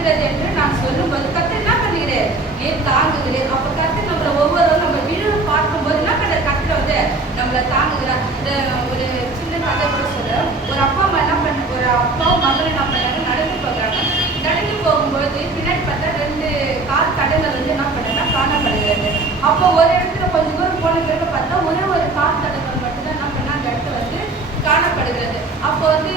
இருக்கிறது என்று நான் சொல்லும்போது கர்த்தர் என்ன பண்ணுகிறேன்? நீர் தாங்குகிறேன். அப்ப கர்த்தர் நம்மளை ஒவ்வொருவரும் நம்ம வீடு பார்க்கும்போது என்ன பண்ண கர்த்தர் வந்து நம்மளை தாங்குகிறார். ஒரு சின்ன கதை கூட சொல்றேன். ஒரு அப்பா அம்மா என்ன பண்ண, ஒரு அப்பாவும் மகளும் என்ன பண்ணாங்க, நடந்து போகிறாங்க. நடந்து போகும்போது பின்னாடி பார்த்தா 2 கால் தடங்கள் வந்து என்ன பண்ணா காணப்படுகிறது. அப்போ ஒரு இடத்துல கொஞ்சம் தூரம் போன பிறகு பார்த்தா ஒரே ஒரு கால் தடங்கள் மட்டும்தான் என்ன பண்ணா அந்த இடத்துல வந்து காணப்படுகிறது. அப்போ வந்து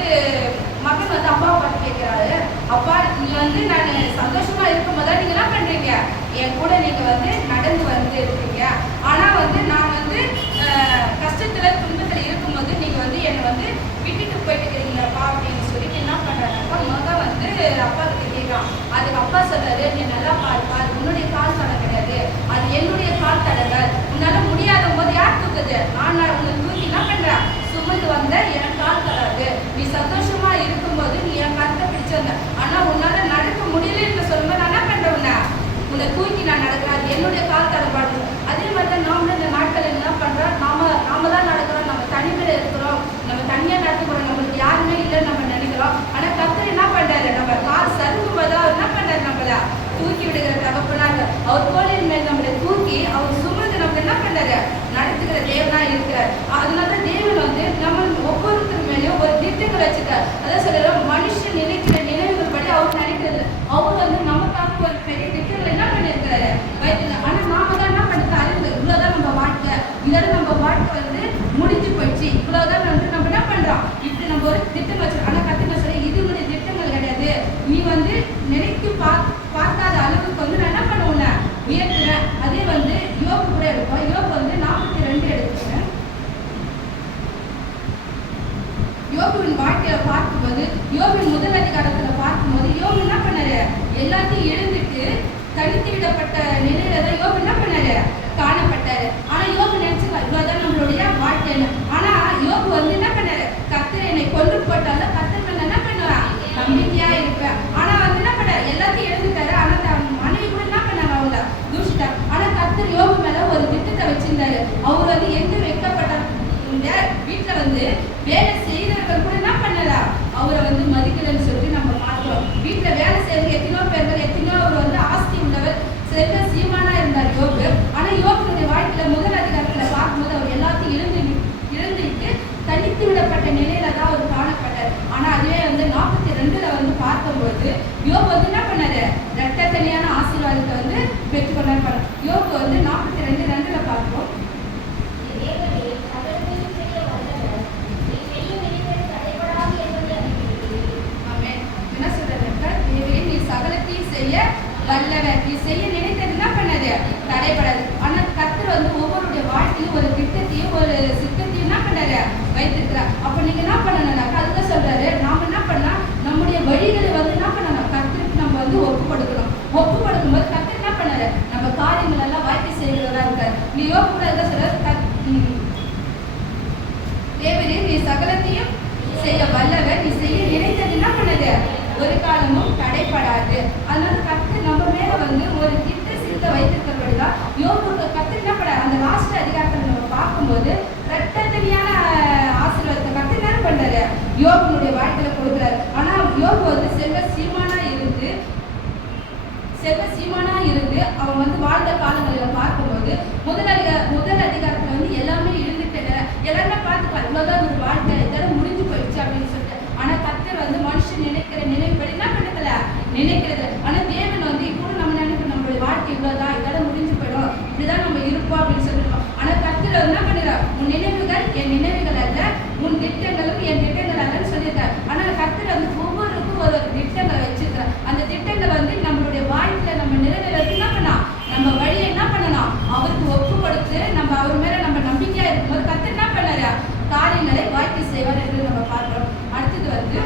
மகன் வந்து அப்பாவை பார்த்து கேட்கிறாரு, அப்பா நீங்க வந்து நான் சந்தோஷமா இருக்கும்போது தான் நீங்க என்ன பண்றீங்க, என் கூட நீங்க வந்து நடந்து வந்து இருக்கீங்க. ஆனா வந்து நான் வந்து கஷ்டத்துல துன்பத்துல இருக்கும்போது நீங்க வந்து என்னை வந்து விட்டுட்டு போயிட்டு இருக்கிறீங்களப்பா அப்படின்னு சொல்லிட்டு என்ன பண்றாருப்பா, மகன் வந்து அப்பா கிட்ட கேட்கிறான். அதுக்கு அப்பா சொல்றாரு, நீ நல்லா பாருப்பா, அது உன்னுடைய கால் தடை கிடையாது, அது என்னுடைய கால் தடங்கள். உன்னால முடியாத போது யார் தூக்குது? நான் உன்னை தூக்கி என்ன பண்றேன், சுமந்து வந்த என் கால் தராது. நீ சந்தோஷமா இருக்கும்போது நீ என் கருத்தை பிடிச்சு வந்த, ஆனா உன்னால நடக்க முடியலன்னு சொல்லும்போது நான் என்ன பண்றேன், உன்னை தூக்கி நான் நடக்கிறேன், என்னுடைய கால் தரப்பாடு. அதே மாதிரி தான் நாமளும் இந்த நாட்கள் என்ன பண்றோம், நாம தான் நடக்கிறோம், நம்ம தனிமையில இருக்கிறோம், நம்ம தனியா நடக்க போறோம், நம்மளுக்கு யாருமே இல்லைன்னு நம்ம நினைக்கிறோம். ஆனா கர்த்தர் என்ன பண்றாரு, நம்ம கால் சறுக்கும்போது அவர் என்ன பண்றாரு, நம்மள தூக்கி விடுகிற தகப்பனாக அவர் தோளின் மேல் நம்மளை தூக்கி அவர் சுமந்து நம்ம என்ன பண்றாரு, நடத்துகிற தேவனா இருக்கிறார். அதனால தேவன் வந்து நம்ம ஒவ்வொருத்தர் மேலேயும் ஒரு திட்டங்கள் வச்சுட்டார். அதான் சொல்றோம், மனுஷன் நினைக்கிற நினைவுகள் படி அவர் நினைக்கிறது. அவர் வந்து நமக்காக ஒரு பெரிய திட்டங்கள் என்ன பண்ணியிருக்காரு வைத்திருந்தார். ஆனா நாம தான் என்ன பண்ணிட்டு அறிந்து, இவ்வளவுதான் நம்ம வாழ்க்கை, இதோட நம்ம வாழ்க்கை வந்து முடிஞ்சு போயிடுச்சு, இவ்வளவுதான் வந்து நம்ம என்ன பண்றோம், இப்படி நம்ம ஒரு திட்டம் வச்சிருக்கோம். ஆனா கத்துக்க சொல்லி இதுனுடைய திட்டங்கள் கிடையாது, நீ வந்து நினைத்து பார்க்காத அளவுக்கு வந்து நான் என்ன பண்ணுவேன் உயர்த்துறேன். அதே வந்து யோபு கூட எடுப்போம். யோபு வந்து 42 எடுத்துக்கிறேன். யோபுவின் வாழ்க்கையில பார்க்கும்போது, யோபின் முதல் அதிகாரத்துல பார்க்கும்போது யோபு என்ன பண்ணாரு, எல்லாத்தையும் எழுந்துட்டு தனித்து விடப்பட்ட நிலையில தான் யோபு என்ன பண்ணாரு, காணப்பட்டாரு. ஆனா யோபு நினைச்சுக்கலாம் இவ்வளவுதான் நம்மளுடைய வாழ்க்கைன்னு. ஆனா யோபு வந்து என்ன பண்ணாரு, கர்த்தர் என்னை கொண்டு போட்டாலும் கர்த்தர் மேல என்ன பண்ணுவேன், நம்பிக்கையா இருப்பேன். ஆனா வந்து என்ன பண்ணாரு, எல்லாத்தையும் எழுந்துட்டாரு. ஆனா மனைவி கூட என்ன பண்ணாங்க, அவங்க தூஷிட்டாங்க. ஆனா கர்த்தர் யோபு மேல ஒரு திட்டத்தை வச்சிருந்தாரு. அவர் வந்து எங்க வைக்கப்பட்ட வீட்டுல வந்து வேலை செய்தவர்கள் கூட என்ன பண்ணல, அவரை வந்து மதிக்கலன்னு சொல்லி நம்ம பார்க்கிறோம். வீட்டுல வேலை செய்யறது எத்தனையோ பேர்கள், எத்தனையோ அவர் வந்து ஆஸ்தி உள்ளவர், செல்வ சீமானா இருந்தார் யோபு. ஆனா யோபுடைய வாழ்க்கையில முதல் அதிகாரத்துல பார்க்கும்போது அவர் எல்லாத்தையும் இழந்துட்டு தனித்து விடப்பட்ட நிலையில தான் அவர் காணப்பட்டார். ஆனா அதுவே வந்து 42ல வந்து பார்க்கும்போது யோபு வந்து என்ன பண்ணாரு, இரட்டத்தனியான ஆசீர்வாதத்தை வந்து பெற்றுக்கொண்டார். யோபு வந்து 42:2 பார்ப்போம். என்ன சொல்றாரு, நீ சகலத்தையும் செய்ய வல்லவர், நீ செய்ய நினைத்தது என்ன பண்ணது தடைபடாது. ஆனா கர்த்தர் வந்து ஒவ்வொருடைய வாழ்க்கையும் ஒரு திட்டத்தையும் ஒரு சித்தத்தையும் என்ன பண்றாரு வைத்திருக்கிறார். அப்ப நீங்க என்ன பண்ணணும்னாக்கா அதுதான் சொல்றாரு, நாம என்ன பண்ணா நம்முடைய வழிகளை வந்து என்ன பண்ணணும், கர்த்தருக்கு நம்ம வந்து ஒப்பு கொடுக்கணும். ஒப்பு கொடுக்கும்போது கர்த்தர் என்ன பண்ணாரு, நம்ம காரியங்கள் எல்லாம் வாழ்க்கை செய்கிறதா இருக்காரு. நீ யோபு கூட என்ன சொல்றாரு, தேவரே நீ சகலத்தையும் செய்ய வல்லவர், நீ செய்ய நினைத்தது என்ன பண்ணது ஒரு காலமும் தடைப்படாது. அதனால கர்த்தர் நம்ம மேல வந்து ஒரு திட்ட சித்த வைத்திருக்கிறபடிதான் யோபுக்கு கர்த்தர் என்ன பண்ண, அந்த லாஸ்ட் அதிகாரத்துல நம்ம பார்க்கும்போது இரட்டத்தனியான ஆசீர்வாதத்தை கர்த்தர் என்ன பண்றாரு, யோபுனுடைய வாழ்க்கையில கொடுக்குறாரு. ஆனா யோபு வந்து செல்வ சீமானா இருந்து அவன் வந்து வாழ்ந்த காலங்களில் பார்க்கும்போது முதல் அதிகாரத்துல வந்து எல்லாமே இருந்துட்டு எல்லாருமே பார்த்துக்கலாம் இவ்வளவுதான் ஒரு வாழ்க்கை, இதெல்லாம் முடிஞ்சு போயிடுச்சு அப்படின்னு சொல்லிட்டு. ஆனா கர்த்தர் வந்து மனுஷன் நினைக்கிற நினைவுபடி என்ன பண்ணதுல நினைக்கிறது. ஆனா தேவன் வந்து இப்போ நம்ம நினைக்கிறோம் நம்மளுடைய வாழ்க்கை இவ்வளவுதான், இதெல்லாம் முடிஞ்சு போயிடும், இப்படிதான் நம்ம இருப்போம் அப்படின்னு சொல்லிருக்கோம். ஆனா கர்த்தர் என்ன பண்ணிடுறார், உன் நினைவுகள் என் நினைவுகள் அல்ல, உன் திட்டங்களும் என் திட்டங்கள் அல்லன்னு சொல்லியிருக்காரு. ஆனா கர்த்தர் வந்து ஒவ்வொருக்கும் ஒரு திட்டங்களை வச்சிருக்கிறார். அந்த திட்டங்கள் வந்து நம்மளுடைய வாழ்க்கையில நம்ம நிறைவேறது என்ன பண்ணா, நம்ம வழியை என்ன பண்ணணும், அவருக்கு ஒப்பு கொடுத்து நம்ம அவர் மேல நம்ம நம்பிக்கையா இருக்கும்போது கர்த்தர் என்ன பண்ணாரு, காரியங்களை வாழ்க்கை செய்வார் என்று நம்ம பார்க்கிறோம். அடுத்தது வந்து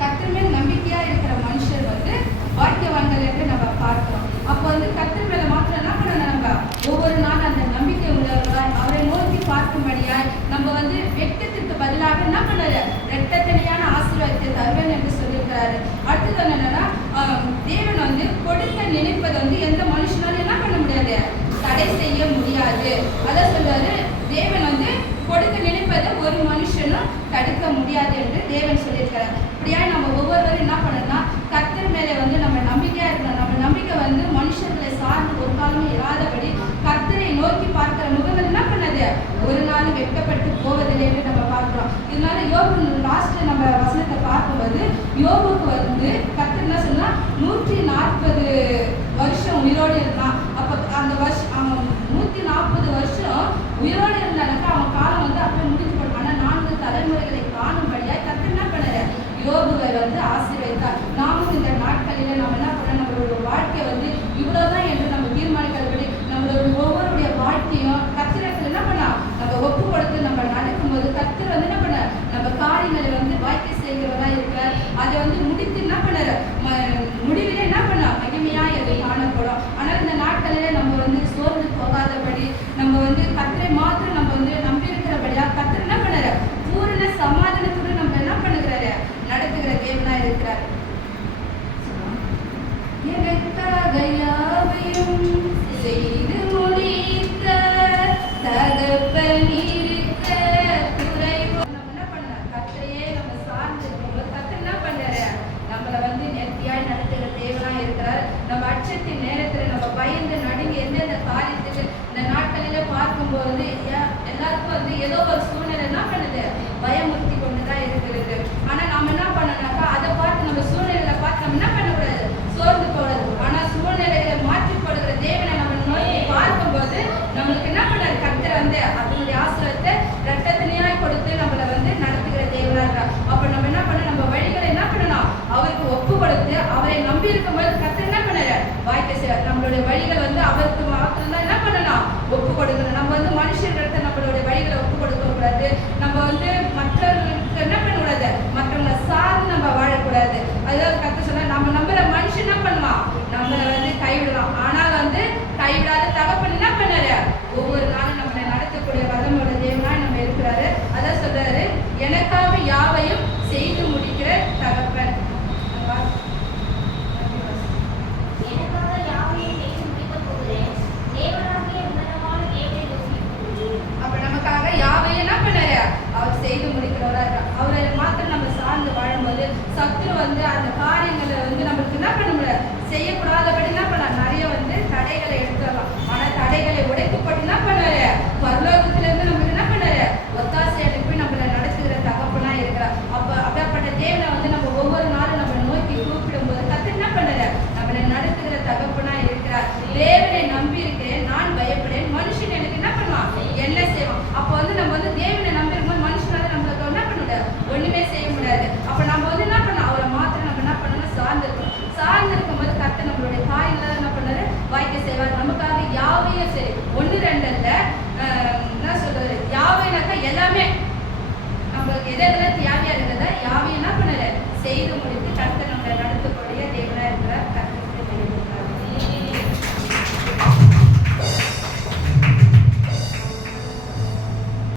கர்த்தர் மேல் நம்பிக்கையா இருக்கிற மனுஷர் வந்து வாழ்க்கைவான்கள் என்று நம்ம பார்க்கிறோம். அப்போ வந்து கர்த்தர் மேல மாத்திரம் என்ன பண்ணணும், நம்ம ஒவ்வொரு நாளும் அந்த நம்பிக்கை உள்ளவர்களாய் அவரை நோக்கி பார்க்கும்படியாய் நம்ம வந்து வெட்கத்திற்கு பதிலாக என்ன பண்ணாரு, இரட்டத்தனியான ஆசீர்வாதத்தை தருவேன் என்று சொல்லியிருக்கிறாரு. அடுத்தது என்னன்னா, தேவன் வந்து கொடுக்க நினைப்பது வந்து எந்த மனுஷனாலும் என்ன பண்ண முடியாது, தடை செய்ய முடியாது. அதான் சொல்றாரு, தேவன் வந்து கொடுக்க நினைப்பதை ஒரு மனுஷனும் தடுக்க முடியாது என்று தேவன் சொல்லியிருக்கிறார். இப்படியா நம்ம ஒவ்வொருவரும் என்ன பண்ணணும்னா கர்த்தர் மேலே வந்து நம்ம நம்பிக்கையா இருக்கணும். நம்ம நம்பிக்கை வந்து மனுஷர்களை சார்ந்து ஒரு காலமும் இராதபடி கர்த்தரை நோக்கி பார்க்கிற முகங்கள் என்ன பண்ணது ஒரு நாள் வெட்கப்பட்டு போவதில்லை என்று நம்ம பார்க்கிறோம். இதனால யோபு லாஸ்ட்ல நம்ம வசனத்தை பார்க்கும்போது யோபுக்கு வந்து கர்த்தர் என்ன சொன்னா 140 வருஷம் உயிரோடு இருந்தான். அப்ப அந்த வருஷம் அவன் 140 வருஷம் உயிரோடு இருந்தானாக்கா அவன் காலம் வந்து அப்படியே முடிஞ்சு போடும். ஆனா 4 தலைமுறைகளை காணும்படியா கர்த்தர் என்ன பண்ணாரு யோபுவை வந்து ஆசீர்வதித்தார். நாமும் இந்த நாட்களில நம்ம என்ன பண்ண நம்மளோட வாழ்க்கை வந்து இவ்வளவுதான் என்று நம்ம தீர்மானிக்கிறபடி நம்மளோட ஒவ்வொருடைய வாழ்க்கையும் கர்த்தருக்கு என்ன பண்ணா நம்ம ஒப்பு கொடுத்து நம்ம நடக்கும்போது கர்த்தர் வந்து என்ன பண்ண நம்ம காரியங்களை வந்து வாய்க்கை செய்கிறவரா இருக்கிறார். அதை வந்து முடித்து என்ன பண்ணாரு முடிவில என்ன பண்ணா மகிமையா எது காணப்படும். ஆனால் இந்த நாட்களில நம்ம வந்து சோர்ந்து போகாதபடி நம்ம வந்து கர்த்தரை மாத்திரம் நம்ம வந்து நம்பி இருக்கிறபடியா கர்த்தர் என்ன பண்ணாரு பூரண சமாதானத்துடன் நம்ம என்ன பண்ணுகிறாரு நடத்துகிற தேவனா இருக்கிறார். எனக்காக யாவையும் செய்து முடித்த தகப்பன் இருக்க துறைவோ நம்ம என்ன பண்ண கர்த்தரையே நம்ம சார்ந்து இருக்கும்போது கர்த்தர் என்ன பண்றாரு நம்மளை வந்து நேர்த்தியாய் நடத்துகிற தேவனா இருக்கிறார். நம்ம அச்சத்தின் நேரத்துல நம்ம பயந்து நடுங்கி எந்தெந்த காரியத்துக்கு இந்த நாட்களில பார்க்கும்போது எல்லாருக்கும் வந்து ஏதோ ஒரு சூழ்நிலை என்ன பண்ணுது பயமுறுத்தி கொண்டுதான் இருக்கிறது. ஆனா நம்ம என்ன பண்ணனாக்கா அதை பார்த்து நம்ம சூழ்நிலைகளை பார்த்து நம்ம என்ன பண்ணக்கூடாது சோர்ந்து போடாது. ஆனா சூழ்நிலைகளை மாற்றி போடுகிற தேவனை நம்ம நோக்கி பார்க்கும்போது நம்மளுக்கு என்ன பண்ணாரு கர்த்தர் வந்து அதனுடைய ஆசீர்வாதத்தை இரட்டத்தனியாய் கொடுத்து நம்மளை வந்து நடத்துகிற தேவனா இருக்கிறார். அப்ப நம்ம என்ன பண்ண நம்ம வழிகளை என்ன பண்ணணும் அவருக்கு ஒப்பு கொடுத்து அவரை நம்பி இருக்கும்போது கர்த்தர் என்ன பண்ணாரு வாய்க்க செய்வார். நம்மளுடைய வழிகள் வந்து அவருக்கு மாத்திரம் தான் என்ன பண்ணணும் ஒப்பு கொடுக்கணும். நம்ம வந்து மனுஷர்கிட்ட நம்மளுடைய வழிகளை ஒப்பு கொடுக்க கூடாது. நம்ம வந்து மற்றவர்களுக்கு என்ன பண்ணக்கூடாது மற்றவங்களை சார்ந்து நம்ம வாழக்கூடாது. அதாவது கர்த்தர் சொன்னா நம்ம நம்புற மனுஷன் என்ன பண்ணுவான் நம்மளை வந்து கைவிடலாம். ஆனால் வந்து கைவிடாத தகப்பன் என்ன பண்ணாரு ஒவ்வொரு நாளும் நம்மளை நடத்தக்கூடிய வல்லமையுள்ள தேவனாய் நம்ம இருக்கிறாரு. அதான் சொல்றாரு எனக்காக யாவையும் செய்து முடிக்கிற தகப்பன். அப்ப நமக்காக யாவையும் என்ன பண்ணாரு அவர் செய்து முடிக்கிறவரா இருக்கார். அவரை மாத்திரம் நம்ம சார்ந்து வாழும்போது சத்துரு வந்து அந்த காரியங்களை வந்து நம்மளுக்கு என்ன பண்ண முடியாது செய்யக்கூடாதபடி என்ன பண்ணலாம் நிறைய வந்து தடைகளை எடுத்துடலாம். ஆனா தடைகளை உடைக்கப்பட்டு என்ன பண்ணாரு பரலோகத்துல இருந்து நமக்கு என்ன பண்ணாரு ஒத்தாசை அனுப்பி நம்மளை நடத்துகிற தகப்பனா இருக்கிறார். அப்ப அப்படிப்பட்ட தேவனை வந்து நம்ம ஒவ்வொரு நாளும் நம்ம நோக்கி கூப்பிடும் போது கர்த்தர் என்ன பண்ணாரு நம்மளை நடத்துகிற தகப்பனா இருக்கிறார். தேவனை நம்பி இருக்கேன் நான் பயப்படேன் மனுஷன் எனக்கு என்ன பண்ணுவான் என்ன செய்வான். அப்ப வந்து நம்ம வந்து தேவனை நம்பி இருக்கும்போது மனுஷனால நம்மளுக்கு என்ன பண்ண முடியாது ஒண்ணுமே செய்ய முடியாது. அப்ப நம்ம வந்து என்ன பண்ணோம் அவரை மாத்திரம் நம்ம என்ன பண்ணணும் சார்ந்து இருக்கணும். சார்ந்து இருக்கும்போது கர்த்தர் நம்மளுடைய காரியங்களை என்ன பண்ணாரு வாய்க்க செய்வார். நமக்காக யாவையும் சரி 1-2 இல்ல என்ன சொல்றது யாவைனாக்கா எல்லாமே நம்மளுக்கு எதை